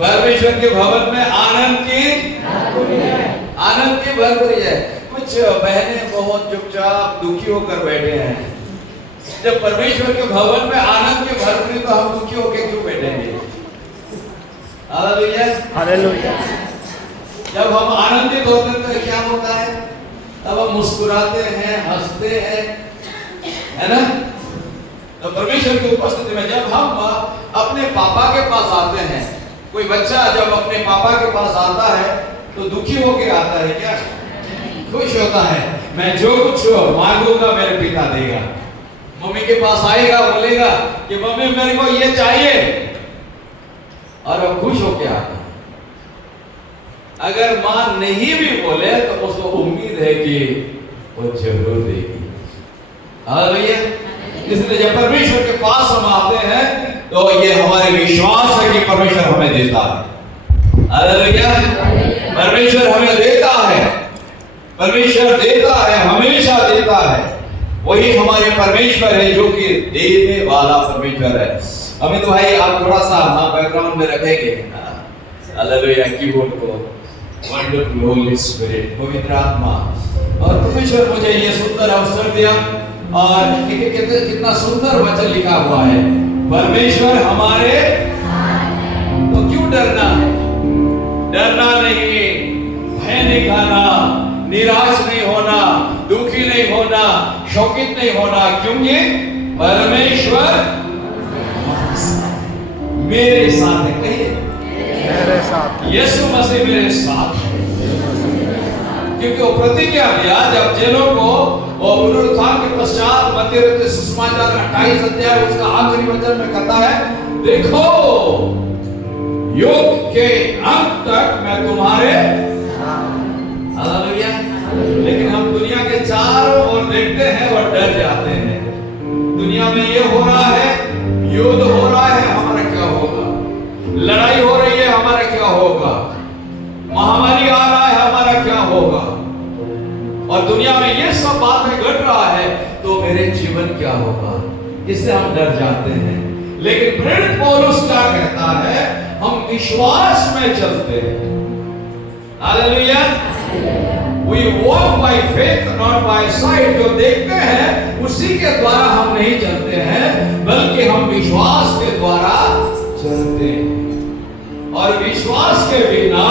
परमेश्वर के भवन में आनंद की भरपूरी है। कुछ बहनें बहुत चुपचाप दुखी होकर बैठे हैं। जब परमेश्वर के भवन में आनंद की भरपूरी, तो हम दुखी होकर क्यों बैठेंगे? Hallelujah, hallelujah. जब हम आनंदित होते हैं तो क्या होता है? तब हम मुस्कुराते हैं, हंसते हैं, है ना? तो परमेश्वर की उपस्थिति में जब हम अपने पापा के पास आते हैं, कोई बच्चा जब अपने पापा के पास आता है तो दुखी होकर आता है क्या? खुश होता है। मैं जो कुछ मांगूंगा मेरे पिता देगा। मम्मी के पास आएगा, बोलेगा कि मम्मी मेरे को ये चाहिए, और वो खुश होकर आता है। अगर मां नहीं भी बोले तो उसको उम्मीद है कि वो जरूर देगी। हालेलुया। इसलिए जब परमेश्वर के पास हम आते हैं तो ये हमारे विश्वास है कि परमेश्वर हमें देता है। हालेलुया। परमेश्वर हमें देता है, परमेश्वर देता है, हमेशा देता है। वही हमारे परमेश्वर है जो कि देने वाला परमेश्वर है। अमित भाई आप थोड़ा सा बैकग्राउंड में रखेंगे। हालेलुया। कीबोर्ड को वंडरफुल होली स्पिरिट, पवित्र आत्मा। और परमेश्वर मुझे ये सुंदर अवसर दिया, और कितना सुंदर वचन लिखा हुआ है, परमेश्वर हमारे। तो क्यों डरना है? डरना नहीं, भय नहीं खाना, निराश नहीं होना, दुखी नहीं होना, शोकित नहीं होना, क्योंकि परमेश्वर मेरे साथ है। कहिए मेरे साथ, यीशु मसीह मेरे साथ है। क्योंकि वो प्रतिज्ञा दिया जब जेलों को वो पुनरुत्थान के पश्चात मत्ती सुसमाचार 28 अध्याय उसका आखिरी वचन में कहता है, देखो युग के अंत तक मैं तुम्हारे। हालेलुया। लेकिन हम दुनिया के चारों ओर देखते हैं और डर जाते हैं। दुनिया में ये हो रहा है, युद्ध हो रहा है, हमारा क्या होगा? लड़ाई हो रही है, हमारा क्या होगा? महामारी आ रहा है, हमारा क्या होगा? और दुनिया में ये सब बातें घट रहा है, तो मेरे जीवन क्या होगा? इससे हम डर जाते हैं। लेकिन प्रेरित पौलुस क्या कहता है? हम विश्वास में चलते हैं। Hallelujah. We walk by faith, not by sight। जो देखते हैं उसी के द्वारा हम नहीं चलते हैं, बल्कि हम विश्वास के द्वारा चलते हैं। और विश्वास के बिना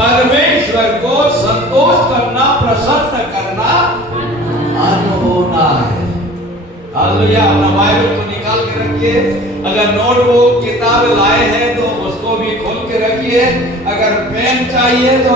परमेश्वर को संतोष करना, प्रसन्न करना अनहोना है। हालेलुया। अपना बाइबल को निकाल के रखिए। अगर नोटबुक किताब लाए हैं तो उसको भी खोल के रखिए। अगर पेन चाहिए तो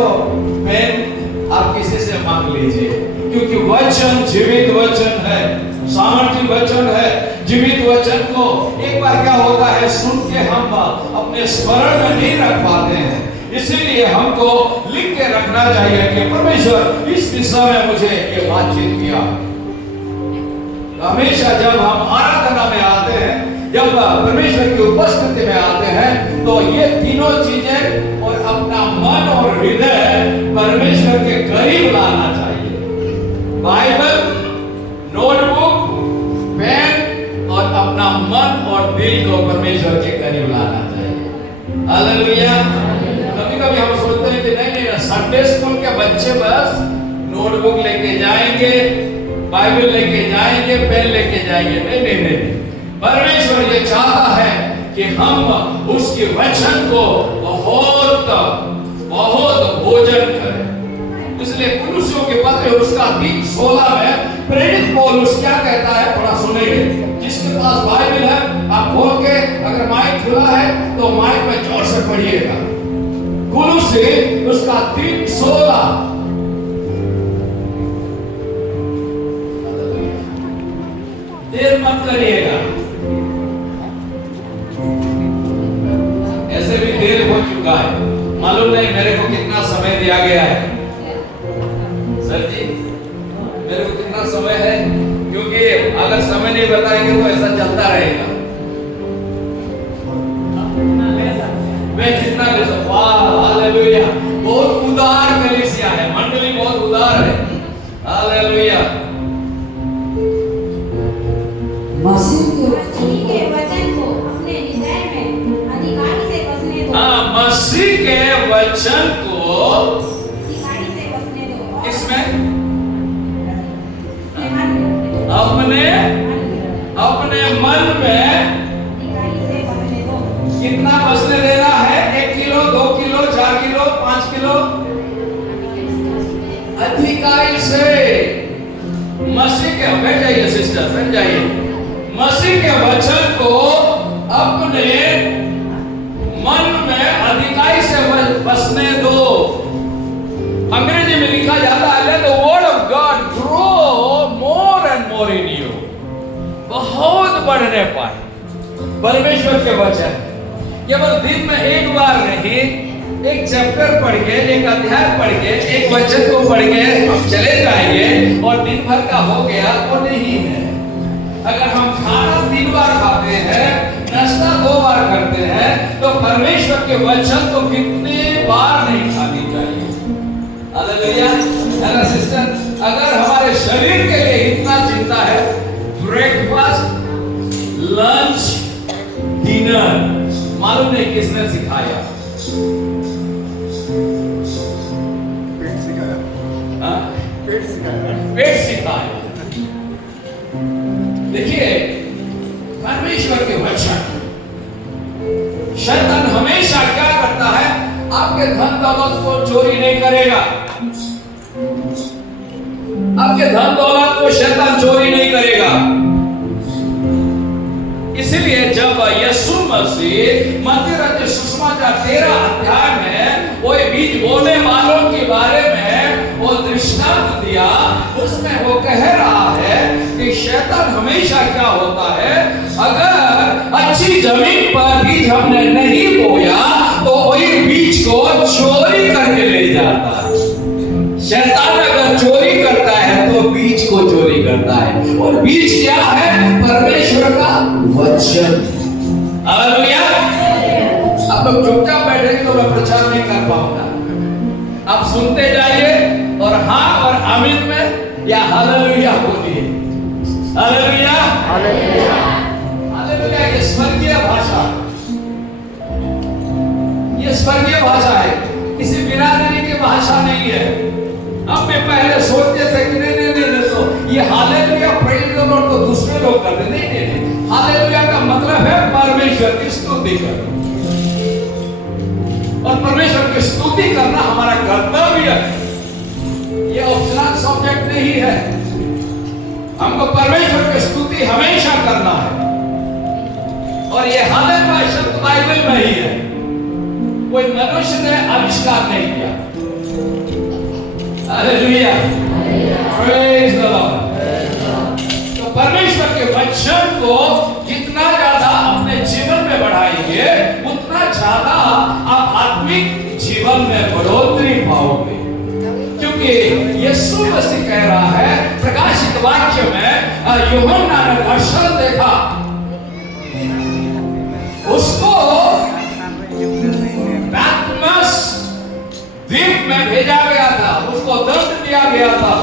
पेन आप किसी से मांग लीजिए, क्योंकि वचन जीवित वचन है, सामर्थ्य वचन है। जीवित वचन को एक बार क्या होता है, सुन के हम अपने स्मरण में नहीं रख पाते हैं। इसीलिए हमको लिख के रखना चाहिए कि परमेश्वर इस विषय में मुझे ये बातचीत किया। हमेशा जब हम आराधना में आते हैं, जब परमेश्वर की उपस्थिति में आते हैं, तो ये तीनों चीजें और अपना मन और हृदय परमेश्वर के करीब लाना चाहिए। बाइबल, नोटबुक, पेन और अपना मन और दिल को परमेश्वर के करीब लाना चाहिए। हालेलुया। कभी-कभी हम सोचते हैं कि नहीं, संडे स्कूल के बच्चे बस नोटबुक लेके जाएंगे, बाइबल लेके जाएंगे, पेन लेके जाएंगे। नहीं। परमेश्वर ये चाहता है कि हम उसके वचन को बहुत भोजन करें। इसलिए कुलुस्सियों के पत्र उसका 3:16 में प्रेरित पौलुस क्या कहता है, थोड़ा सुनेंगे। जिसके पास बाइबल है आप खोल के, अगर माइक खुला है तो माइक में जोर से पढ़िएगा। कुलुस्सी उसका 3:16। देर मत करिएगा, ऐसे भी देर हो चुका है। मालूम नहीं मेरे को कितना समय दिया गया है। सर जी मेरे को कितना समय है, क्योंकि अगर समय नहीं बताएंगे तो ऐसा चलता रहेगा। मैं जितना कर सकता। हालेलुया। बहुत उदार कलीसिया है, मंडली बहुत उदार है। हालेलुया। मसीह के वचन को अपने हृदय में अधिकारी से बसने दो। मसीह के वचन को इसमें अपने मन में कितना बसने देना है? 1 किलो, 2 किलो, 4 किलो, 5 किलो अधिकारी से। मसीह के, बैठ जाइए सिस्टर, बैठ जाइए। मसीह के वचन को अपने मन में अधिकारी से बसने दो। अंग्रेजी में लिखा जाता है let the word of God grow more and more in you। बहुत बढ़ने पाए परमेश्वर के वचन। केवल दिन में एक बार नहीं, एक चैप्टर पढ़ के, एक अध्याय पढ़ के, एक वचन को पढ़ के हम चले जाएंगे और दिन भर का हो गया वो नहीं है। अगर हम खाना 3 बार खाते हैं, नाश्ता 2 बार करते हैं, तो परमेश्वर के वचन को कितने बार नहीं खानी चाहिए? हालेलुया। अगर सिस्टर, अगर हमारे शरीर के लिए इतना चिंता है, ब्रेकफास्ट, लंच, डिनर, मालूम नहीं किसने सिखाया? पेट सिखाया। पेट सिखाया। देखिए, परमेश्वर के वचन, शैतान हमेशा क्या करता है? आपके धन दौलत को चोरी नहीं करेगा। आपके धन दौलत को शैतान चोरी नहीं करेगा। इसलिए जब यीशु मसीह मत्ती रचित सुसमाचार 13 अध्याय में वो बीज बोने वालों के बारे में वो दृष्टांत दिया, उसमें वो कह रहा है कि शैतान हमेशा क्या होता है? अगर अच्छी जमीन पर बीज हमने नहीं बोया तो वही बीज को चोरी करके ले जाता है। शैतान अगर चोरी करता है तो बीज को चोरी करता है, और बीज क्या है? परमेश्वर का वचन। हालेलुया। आप लोग चुपचाप बैठेंगे तो मैं प्रचार नहीं कर पाऊंगा। आप सुनते जाइए और हाँ और आमीन में या हालेलुया बोलिए। Hallelujah, hallelujah, hallelujah. ये स्वर्गीय भाषा, ये स्वर्गीय भाषा है, किसी बिरादरी की भाषा नहीं है। अब मैं पहले सोचते थे कि नहीं तो ये हालेलुया प्रेज़ द लॉर्ड तो दूसरे लोग करते, नहीं। हालेलुया का मतलब है परमेश्वर की स्तुति करना, और परमेश्वर की स्तुति करना हमारा कर्तव्य है। ये ऑप्शनल सब्जेक्ट नहीं है। हमको परमेश्वर की स्तुति हमेशा करना है, और ये हालेलुया शब्द बाइबल में ही है, कोई मनुष्य ने आविष्कार नहीं किया। Hallelujah, praise the Lord. तो परमेश्वर के वचन को जितना ज्यादा अपने जीवन में बढ़ाएंगे, उतना ज्यादा आप आत्मिक जीवन में बढ़ोतरी पाओगे। क्योंकि यीशु मसीह कह रहा है प्रकाशित वाक्य में, यूहन्ना ने दर्शन देखा, उसको पैटमस द्वीप में भेजा गया था, उसको दंड दिया गया था,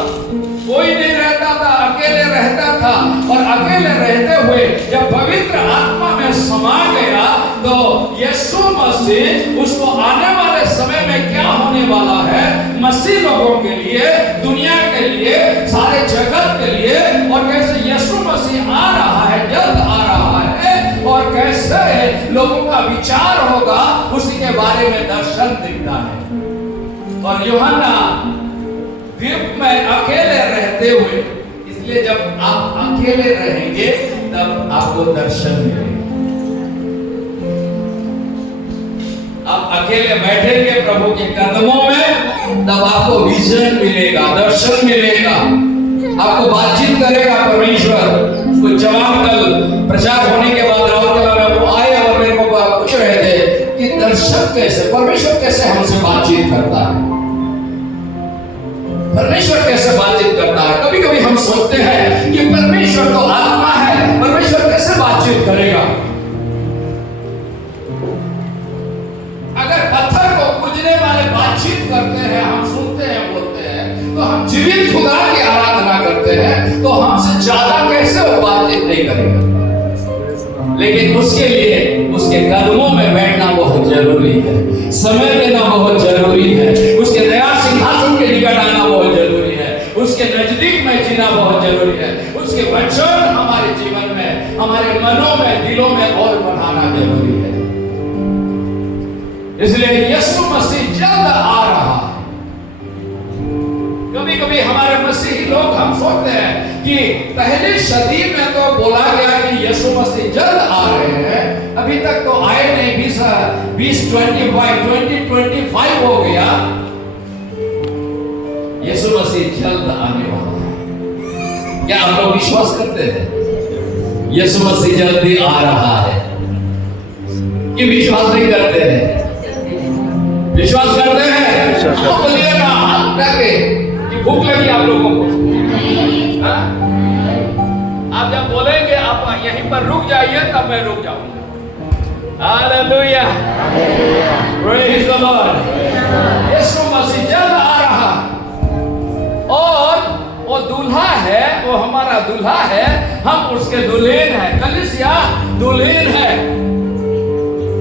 कोई नहीं रहता था, अकेले रहता था, और अकेले रहते हुए जब पवित्र आत्मा में समा गया तो यीशु मसीह उसको आने वाले समय में क्या होने वाला है, मसीह लोगों के लिए, दुनिया के लिए, सारे जगत के लिए, और कैसे यीशु मसीह आ रहा है, जल्द आ रहा है, और कैसे लोगों का विचार होगा, उसी के बारे में दर्शन दिखता है। और यूहन्ना द्वीप में अकेले रहते हुए, इसलिए जब आप अकेले रहेंगे तब आपको दर्शन मिलेगा। आप अकेले बैठेंगे प्रभु के कदमों में, तब आपको विजन मिलेगा, दर्शन मिलेगा, आपको बातचीत करेगा परमेश्वर। कुछ जवान कल प्रचार होने के बाद राउरकेला में वो आए और मेरे को पूछ रहे थे कि दर्शन कैसे, परमेश्वर कैसे हमसे बातचीत करता है, परमेश्वर कैसे बातचीत करता है। कभी कभी हम सोचते हैं कि परमेश्वर तो आत्मा है, परमेश्वर कैसे बातचीत करेगा। अगर पत्थर को पूजने वाले बातचीत करते हैं, हम सुनते हैं, बोलते हैं, तो हम जीवित खुदा की आराधना करते हैं, तो हमसे ज्यादा कैसे वो बातचीत नहीं करेगा। लेकिन उसके लिए उसके कदमों में बैठना बहुत बहुत जरूरी है, समय देना बहुत जरूरी है, उसके दया सिंहासन के निकट आना बहुत जरूरी है, उसके नजदीक में जीना बहुत जरूरी है, उसके वचन हमारे जीवन में, हमारे मनों में, दिलों में और बढ़ाना जरूरी है। इसलिए यीशु मसीह जल्द आ रहा है। कभी कभी हमारे मसीही लोग हम सोचते हैं कि पहली सदी में तो बोला गया कि यीशु मसीह जल्द आ रहे हैं, अभी तक तो आए नहीं, 2025 हो गया। यीशु मसीह जल्द आने वाला है। क्या आप लोग विश्वास करते हैं यीशु मसीह जल्दी आ रहा है कि विश्वास नहीं करते हैं? विश्वास करते हैं? बोलिएगा हाथ करके कि भूख लगी आप लोगों को? हाँ? आप जब बोलेंगे आप यहीं पर रुक जाइए तब मैं रुक जाऊंगा। Hallelujah, praise the Lord. Yeshu Masih जल्द आ रहा और वो दूल्हा है, वो हमारा दूल्हा है, हम उसके दुल्हन हैं। कलीसिया दुल्हन है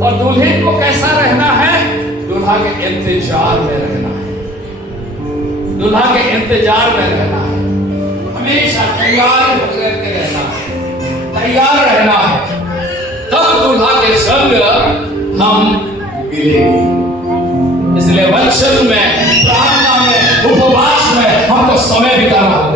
और दुल्हन को कैसा रहना है? दूल्हा के इंतजार में रहना है, दूल्हा के इंतजार में रहना है, हमेशा तैयार होकर के रहना है, तैयार रहना है, तब दूल्हा के संग हम मिलेंगे। इसलिए वचन में, प्रार्थना में, उपवास में हमको समय बिताना होगा।